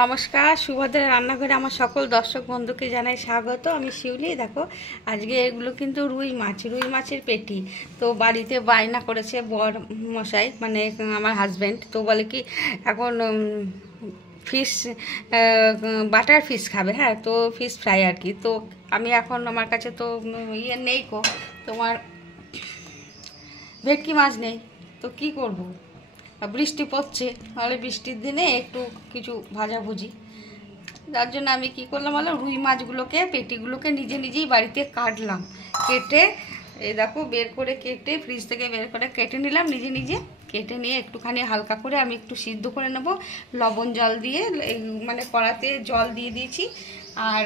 নমস্কার, সুভদ্রা রান্নাঘরে আমার সকল দর্শক বন্ধুকে জানাই স্বাগত। আমি শিউলি। দেখো, আজকে এগুলো কিন্তু রুই মাছের পেটি। তো বাড়িতে বায়না করেছে বর মশাই, মানে আমার হাজব্যান্ড। তো বলে কি এখন ফিশ, বাটার ফিশ খাবে। হ্যাঁ, তো ফিশ ফ্রাই আর কি। তো আমি এখন আমার কাছে তো ইয়ে নেই, তোমার ভেটকি মাছ নেই। তো কি করব, বৃষ্টি পড়ছে, তাহলে বৃষ্টির দিনে একটু কিছু ভাজাভুজি। যার জন্য আমি কি করলাম বলো, রুই মাছগুলোকে পেটিগুলোকে নিজেই বাড়িতে কাটলাম। কেটে এই দেখো বের করে কেটে ফ্রিজ থেকে বের করে কেটে নিলাম নিজে কেটে নিয়ে একটুখানি হালকা করে আমি একটু সিদ্ধ করে নেব লবণ জল দিয়ে। মানে কড়াতে জল দিয়ে দিয়েছি, আর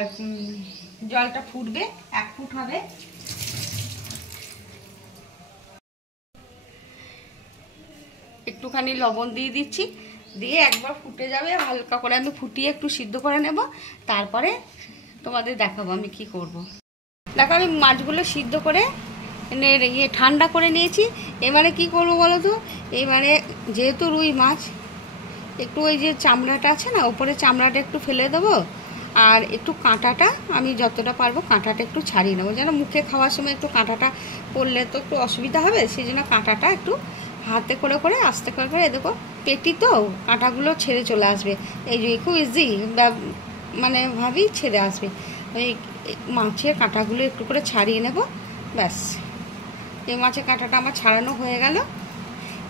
জলটা ফুটবে, 1 ফুট হবে। একটুখানি লবণ দিয়ে দিচ্ছি, দিয়ে একবার ফুটে যাবে, হালকা করে আমি ফুটিয়ে একটু সিদ্ধ করে নেব। তারপরে তোমাদের দেখাবো আমি কি করব। দেখো, আমি মাছগুলো সিদ্ধ করে ঠান্ডা করে নিয়েছি। এবারে কি করব বলো তো, এবারে যেহেতু রুই মাছ, একটু ওই যে চামড়াটা আছে না, ওপরে চামড়াটা একটু ফেলে দেবো, আর একটু কাঁটাটা আমি যতটা পারবো কাঁটাটা একটু ছাড়িয়ে নেবো, যেন মুখে খাওয়ার সময় একটু কাঁটাটা পড়লে তো একটু অসুবিধা হবে। সেই জন্য কাঁটাটা একটু হাতে করে আস্তে করে দেখো, পেটি তো কাঁটাগুলো ছেড়ে চলে আসবে। এই যে খুব ইজি, মানে ভাবেই ছেড়ে আসবে। ওই মাছের কাঁটাগুলো একটু করে ছাড়িয়ে নেব, ব্যাস। এই মাছের কাঁটাটা আমার ছাড়ানো হয়ে গেল।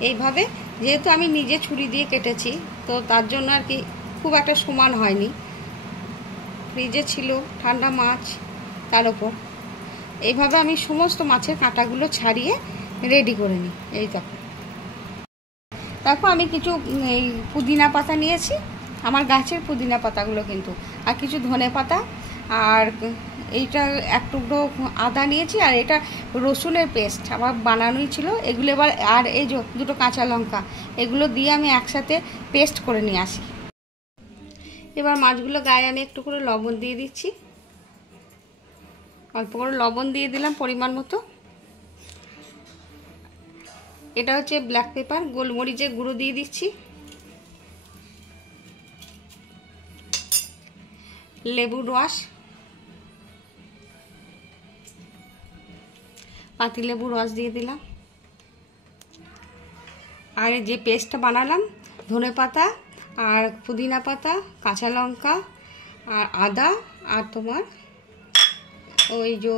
এইভাবে যেহেতু আমি নিজে ছুরি দিয়ে কেটেছি, তো তার জন্য আর কি খুব একটা সমান হয়নি। ফ্রিজে ছিল ঠান্ডা মাছ, তার ওপর এইভাবে আমি সমস্ত মাছের কাঁটাগুলো ছাড়িয়ে রেডি করে নিই। এই দেখো আমি কিছু এই পুদিনা পাতা নিয়েছি, আমার গাছের পুদিনা পাতাগুলো কিন্তু, আর কিছু ধনে পাতা, আর এইটা 1 টুকরো আদা নিয়েছি, আর এটা রসুনের পেস্ট আমার বানানোই ছিল এগুলো। এবার আর এই যে 2টো কাঁচা লঙ্কা, এগুলো দিয়ে আমি একসাথে পেস্ট করে নিয়ে আসি। এবার মাছগুলো গায়ে আমি একটু করে লবণ দিয়ে দিচ্ছি, অল্প করে লবণ দিয়ে দিলাম পরিমাণ মতো। এটা হচ্ছে ব্ল্যাক পেপার, গোলমরিচের গুঁড়ো দিয়ে দিচ্ছি, লেবুর রস, পাতিলেবুর রস দিয়ে দিলাম, আর যে পেস্টটা বানালাম ধনে পাতা আর পুদিনা পাতা, কাঁচা লঙ্কা আর আদা, আর তোমার ওই যে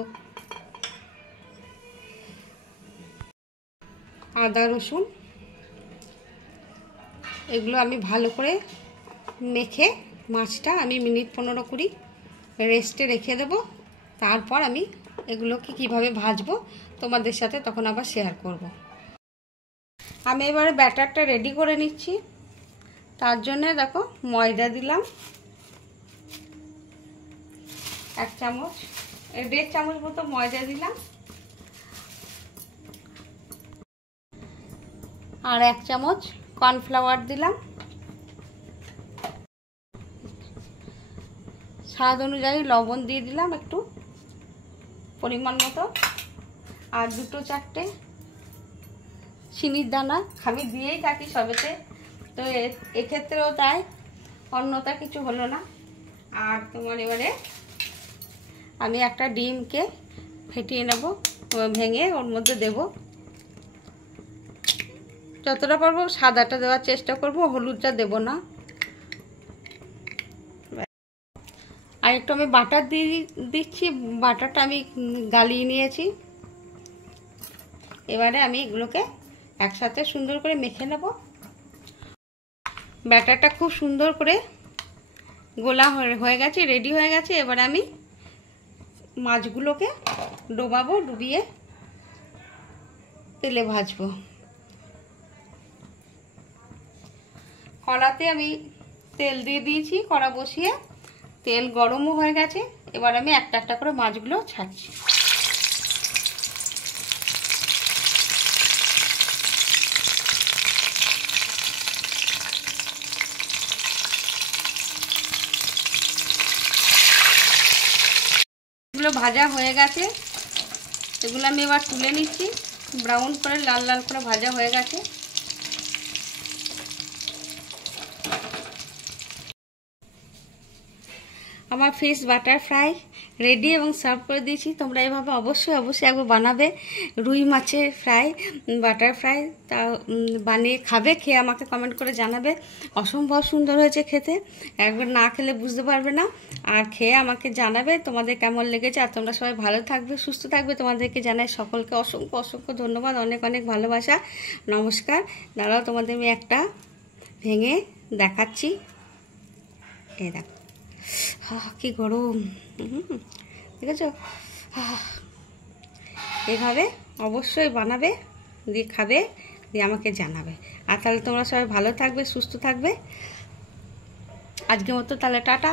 আদা রসুন, এগুলো আমি ভালো করে মেখে মাছটা আমি মিনিট 15-20 রেস্টে রেখে দেব। তারপর আমি এগুলোকে কিভাবে ভাজবো তোমাদের সাথে তখন আবার শেয়ার করব। আমি এবারে ব্যাটারটা রেডি করে নিচ্ছি। তার জন্য দেখো ময়দা দিলাম 1 চামচ, 1.5 চামচ মতো ময়দা দিলাম, আর 1 চামচ কর্নফ্লাওয়ার দিলাম, স্বাদ অনুযায়ী লবণ দিয়ে দিলাম একটু পরিমাণ মতো, আর 2-4টে চিনির দানা আমি দিয়েই থাকি সবেতে, তো এক্ষেত্রেও তাই, অন্যতা কিছু হলো না। আর তোমার এবারে আমি একটা ডিমকে ফেটিয়ে নেব, ভেঙে ওর মধ্যে দেব। যতটা পারবো সাদাটা দেওয়ার চেষ্টা করব, হলুদটা দেব না। আর একটু আমি বাটার দিয়ে দিচ্ছি, বাটারটা আমি গালিয়ে নিয়েছি। এবারে আমি এগুলোকে একসাথে সুন্দর করে মেখে নেব। ব্যাটারটা খুব সুন্দর করে গোলা হয়ে গেছে, রেডি হয়ে গেছে। এবারে আমি মাছগুলোকে ডোবাবো, ডুবিয়ে তেলে ভাজবো। কড়াতে আমি তেল দিয়ে দিয়েছি, কড়া বসিয়ে তেল গরমও হয়ে গেছে। এবার আমি একটা করে মাছগুলো ছাড়ছি। এগুলো ভাজা হয়ে গেছে, এগুলো আমি এবার তুলে নিচ্ছি। ব্রাউন করে লাল লাল করে ভাজা হয়ে গেছে। আমার ফিশ বাটার ফ্রাই রেডি এবং সার্ভ করে দিয়েছি। তোমরা এভাবে অবশ্যই একবার বানাবে। রুই মাছের ফ্রাই, বাটার ফ্রাই, তা বানিয়ে খাবে, খেয়ে আমাকে কমেন্ট করে জানাবে। অসম্ভব সুন্দর হয়েছে খেতে, একবার না খেলে বুঝতে পারবে না। আর খেয়ে আমাকে জানাবে তোমাদের কেমন লেগেছে। আর তোমরা সবাই ভালো থাকবে, সুস্থ থাকবে, তোমাদেরকে জানাই সকলকে অসংখ্য ধন্যবাদ, অনেক ভালোবাসা, নমস্কার। দাঁড়াও, তোমাদের আমি একটা ভেঙে দেখাচ্ছি। এই দেখো, কি গরম, ঠিক আছে। এইভাবে অবশ্যই বানাবে, দিয়ে খাবে, দিয়ে আমাকে জানাবে। আর তাহলে তোমরা সবাই ভালো থাকবে, সুস্থ থাকবে। আজকের মতো তাহলে টাটা।